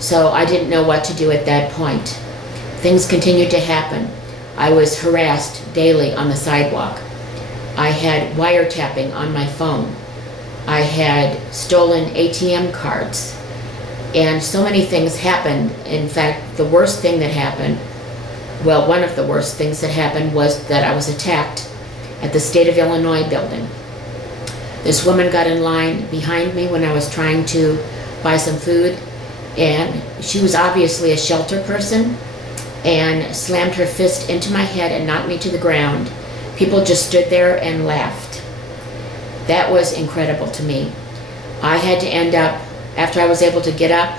So I didn't know what to do at that point. Things continued to happen. I was harassed daily on the sidewalk. I had wiretapping on my phone. I had stolen ATM cards. And so many things happened. In fact, the worst thing that happened, well, one of the worst things that happened was that I was attacked at the State of Illinois building. This woman got in line behind me when I was trying to buy some food, and she was obviously a shelter person, and slammed her fist into my head and knocked me to the ground. People just stood there and laughed. That was incredible to me. I had to end up, after I was able to get up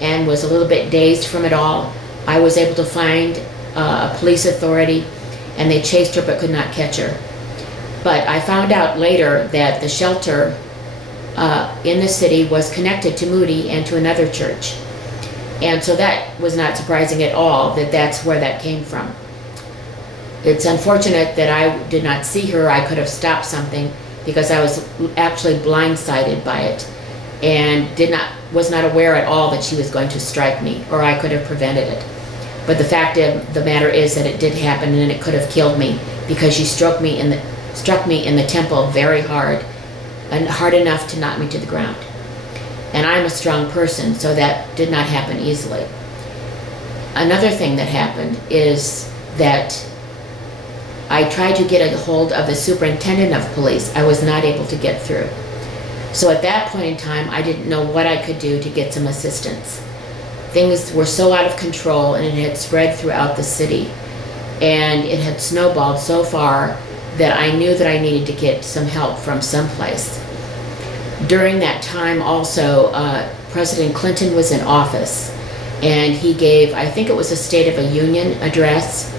and was a little bit dazed from it all, I was able to find a police authority, and they chased her but could not catch her. But I found out later that the shelter in the city was connected to Moody and to another church. And so that was not surprising at all that that's where that came from. It's unfortunate that I did not see her. I could have stopped something because I was actually blindsided by it and was not aware at all that she was going to strike me, or I could have prevented it. But the fact of the matter is that it did happen, and it could have killed me because she struck me in the temple very hard, and hard enough to knock me to the ground. And I'm a strong person, so that did not happen easily. Another thing that happened is that I tried to get a hold of the superintendent of police. I was not able to get through. So at that point in time, I didn't know what I could do to get some assistance. Things were so out of control, and it had spread throughout the city, and it had snowballed so far that I knew that I needed to get some help from someplace. During that time also, President Clinton was in office, and he gave, I think it was a State of a Union address,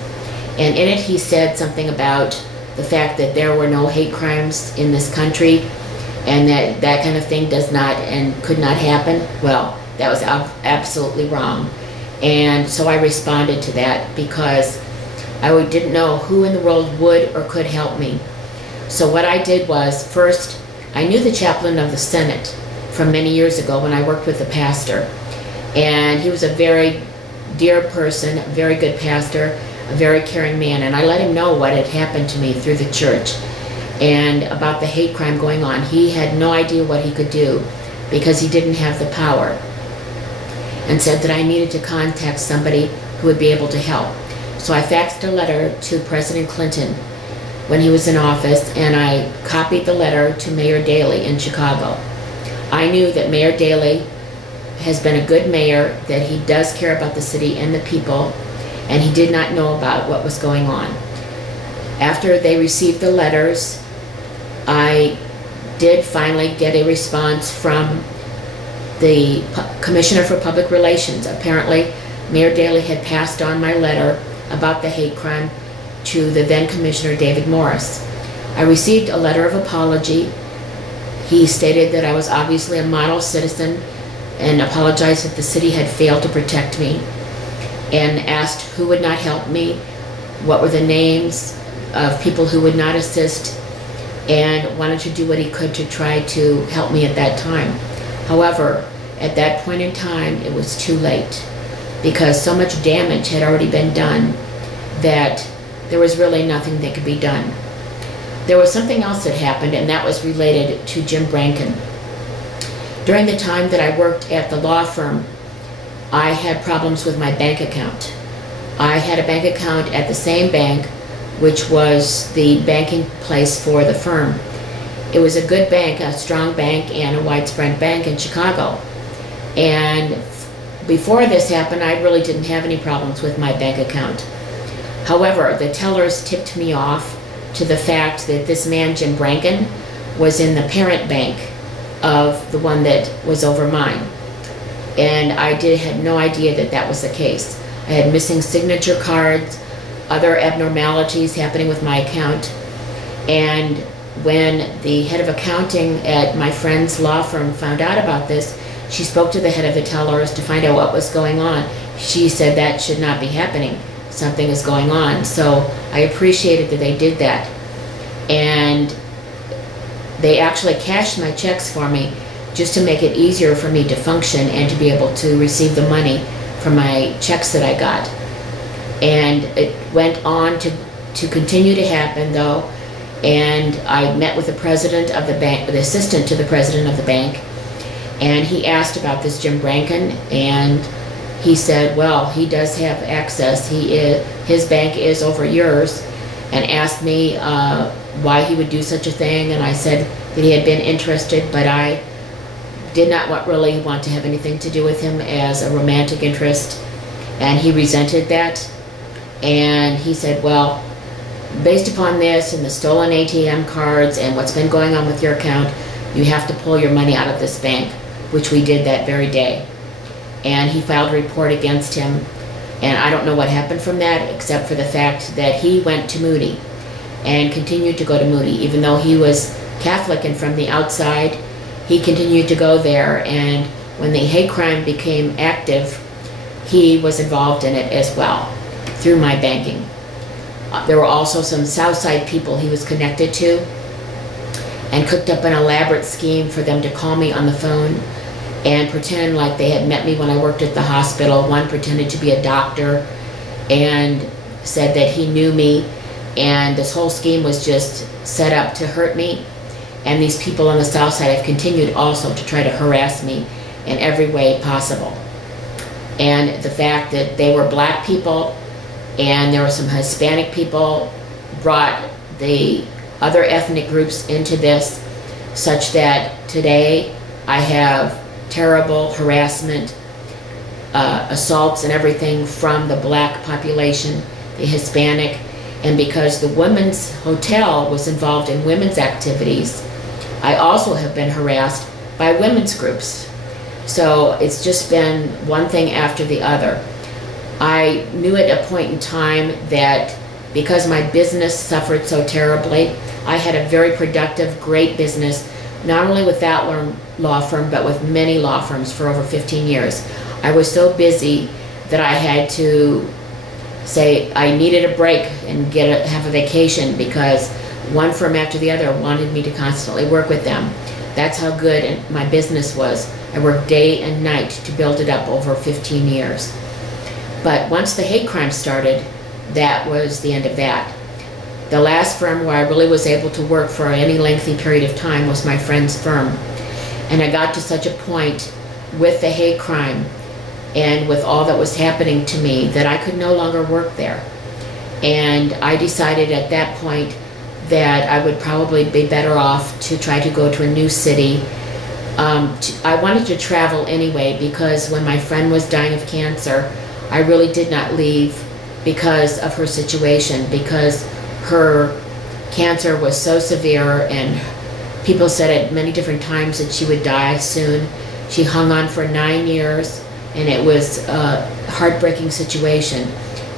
and in it he said something about the fact that there were no hate crimes in this country, and that that kind of thing does not and could not happen. Well, that was absolutely wrong. And so I responded to that because I didn't know who in the world would or could help me. So what I did was, first, I knew the chaplain of the Senate from many years ago when I worked with the pastor. And he was a very dear person, a very good pastor, a very caring man. And I let him know what had happened to me through the church and about the hate crime going on. He had no idea what he could do because he didn't have the power, and said that I needed to contact somebody who would be able to help. So I faxed a letter to President Clinton when he was in office, and I copied the letter to Mayor Daley in Chicago. I knew that Mayor Daley has been a good mayor, that he does care about the city and the people, and he did not know about what was going on. After they received the letters, I did finally get a response from the Commissioner for Public Relations. Apparently, Mayor Daley had passed on my letter about the hate crime to the then Commissioner David Morris. I received a letter of apology. He stated that I was obviously a model citizen and apologized that the city had failed to protect me, and asked who would not help me, what were the names of people who would not assist, and wanted to do what he could to try to help me at that time. However, at that point in time, it was too late because so much damage had already been done that there was really nothing that could be done. There was something else that happened, and that was related to Jim Branken. During the time that I worked at the law firm, I had problems with my bank account. I had a bank account at the same bank, which was the banking place for the firm. It was a good bank, a strong bank, and a widespread bank in Chicago. And before this happened, I really didn't have any problems with my bank account. However, the tellers tipped me off to the fact that this man, Jim Branken, was in the parent bank of the one that was over mine. And I had no idea that that was the case. I had missing signature cards, other abnormalities happening with my account. And when the head of accounting at my friend's law firm found out about this, she spoke to the head of the tellers to find out what was going on. She said that should not be happening. Something is going on. So I appreciated that they did that. And they actually cashed my checks for me just to make it easier for me to function and to be able to receive the money from my checks that I got. And it went on to continue to happen, though, and I met with the president of the bank, the assistant to the president of the bank, and he asked about this Jim Branken, and he said, well, he does have access. His bank is over yours, and asked me why he would do such a thing, and I said that he had been interested, but I did not really want to have anything to do with him as a romantic interest, and he resented that. And he said, well, based upon this and the stolen ATM cards and what's been going on with your account, you have to pull your money out of this bank, which we did that very day. And he filed a report against him, and I don't know what happened from that, except for the fact that he went to Moody and continued to go to Moody. Even though he was Catholic and from the outside, he continued to go there, and when the hate crime became active, he was involved in it as well, through my banking. There were also some Southside people he was connected to, and cooked up an elaborate scheme for them to call me on the phone and pretend like they had met me when I worked at the hospital. One pretended to be a doctor and said that he knew me, and this whole scheme was just set up to hurt me. And these people on the South Side have continued also to try to harass me in every way possible. And the fact that they were black people and there were some Hispanic people brought the other ethnic groups into this, such that today I have terrible harassment, assaults and everything from the black population, the Hispanic, and because the women's hotel was involved in women's activities, I also have been harassed by women's groups. So it's just been one thing after the other. I knew at a point in time that because my business suffered so terribly, I had a very productive, great business, not only with that law firm, but with many law firms for over 15 years. I was so busy that I had to say I needed a break and have a vacation because one firm after the other wanted me to constantly work with them. That's how good my business was. I worked day and night to build it up over 15 years. But once the hate crime started, that was the end of that. The last firm where I really was able to work for any lengthy period of time was my friend's firm. And I got to such a point with the hate crime and with all that was happening to me that I could no longer work there. And I decided at that point that I would probably be better off to try to go to a new city. I wanted to travel anyway because when my friend was dying of cancer, I really did not leave because of her situation, because her cancer was so severe and people said at many different times that she would die soon. She hung on for 9 years and it was a heartbreaking situation.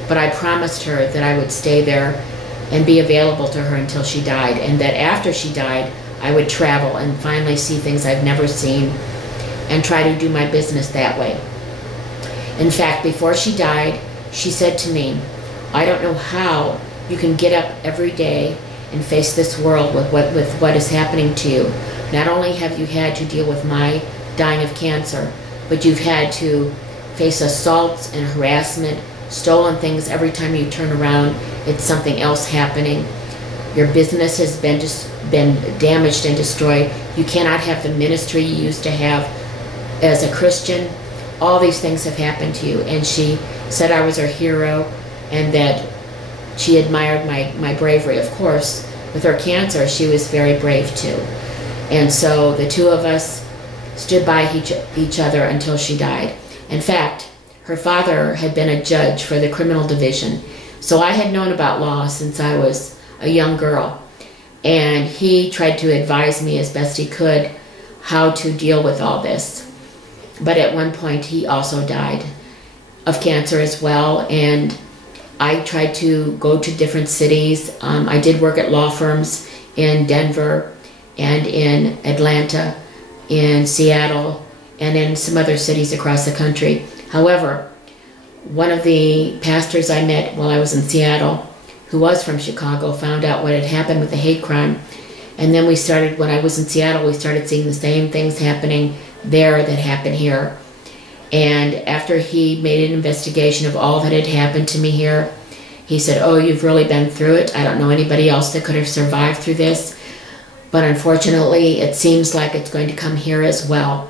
But I promised her that I would stay there and be available to her until she died, and that after she died, I would travel and finally see things I've never seen and try to do my business that way. In fact, before she died, she said to me, I don't know how you can get up every day and face this world with what is happening to you. Not only have you had to deal with my dying of cancer, but you've had to face assaults and harassment, stolen things every time you turn around. It's something else happening. Your business has been damaged and destroyed. You cannot have the ministry you used to have as a Christian. All these things have happened to you. And she said I was her hero and that she admired my bravery. Of course, with her cancer, she was very brave too. And so the two of us stood by each other until she died. In fact, her father had been a judge for the criminal division. So I had known about law since I was a young girl. And he tried to advise me as best he could how to deal with all this. But at one point, he also died of cancer as well. And I tried to go to different cities. I did work at law firms in Denver and in Atlanta, in Seattle, and in some other cities across the country. However, one of the pastors I met while I was in Seattle, who was from Chicago, found out what had happened with the hate crime, And then we started, when I was in Seattle, we started seeing the same things happening there that happened here. And after he made an investigation of all that had happened to me here, he said, "Oh, you've really been through it. I don't know anybody else that could have survived through this. But unfortunately, it seems like it's going to come here as well."